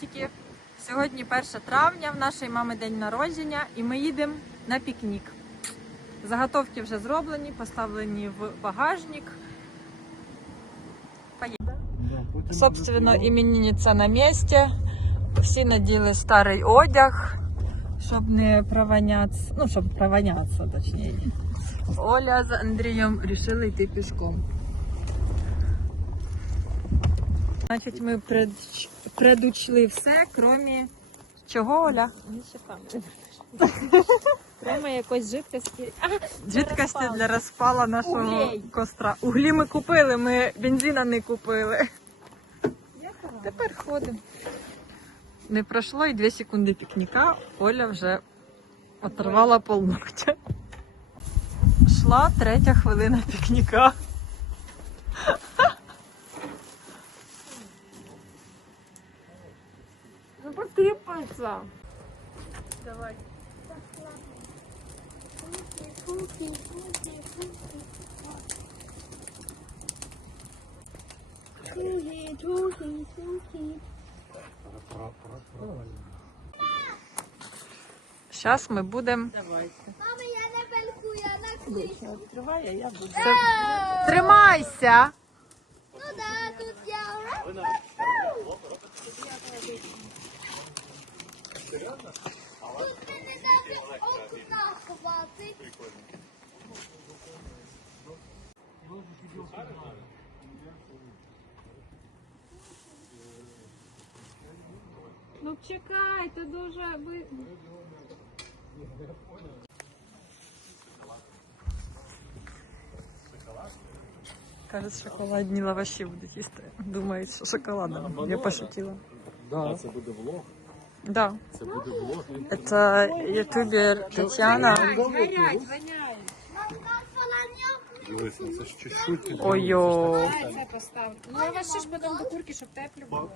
котики. Сьогодні 1 травня, в нашої мами день народження, і ми їдемо на пікнік. Заготовки вже зроблені, поставлені в багажник. Собственно, іменинниця на місці. Всі наділи старий одяг, щоб не провонятися. Ну, щоб провонятися, точніше. Оля з Андрієм вирішили йти пішком. Значить, ми пред... предучли все, крім чого, Оля? Прямо якось жидкості. Жидкості для розпала нашого Углей. костра. Углі ми купили, ми бензина не купили. Тепер ходимо. Не пройшло і 2 секунди пікніка. Оля вже оторвала полногтя. Шла третя хвилина пікніка. Ну посипаться. Давай. Зараз ми будемо. Мама, я на бельку, я на. Відкривай, а я буду. Тримайся! Ну да, тут я. Тут мене навіть окна хватить. Ну чекай, ти дуже ви. Кажуть, шоколадні лаваші будуть їсти. Думають, що шоколадом. Я пошутила. Да. Це буде влог. Да. Це буде влог. Это ютубер Тетяна. Воняють. Солоняк. Дивись, ну це ж чуть-чуть. Ой-йо. Це поставлю. Ну я вас ще ж потім до курки, щоб теплі було.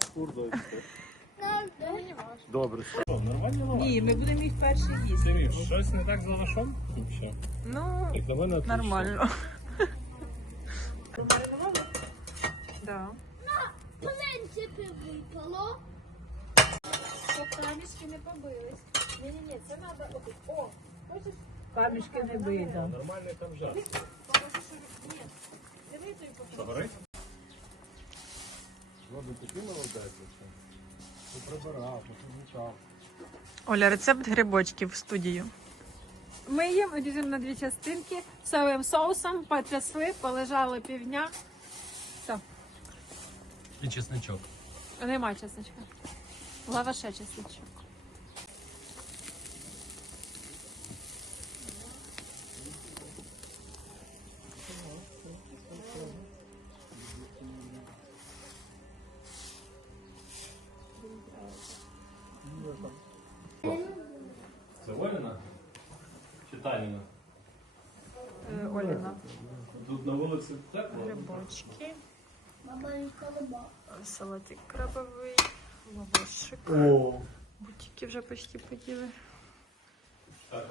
Добре. Нормально Ні, ми будемо їх перші їсти. Сергій, щось не так з лавашом? Ще. Ну, Як на мене, отлично. нормально. Да. Принципи випало. Щоб камішки не побились. Ні-ні-ні, це треба отут. О, хочеш? Камішки не бита. Нормальний там жар. Покажи, що Ні. Диви той покажи. горить? Ладно, такий молодець. оце. Ти прибирав, ти підмічав. Оля, рецепт грибочків в студію. Ми їм ріжемо на дві частинки соєвим соусом, потрясли, полежали півдня. Все, І чесничок. нема чесночка. Лаваше чесночок. Це Оліна? Чи Таніна? Е, Оліна. Тут на вулиці тепло. Грибочки, колоба. салатик крабовий, лавашик. Бутики вже почти поділи. Так,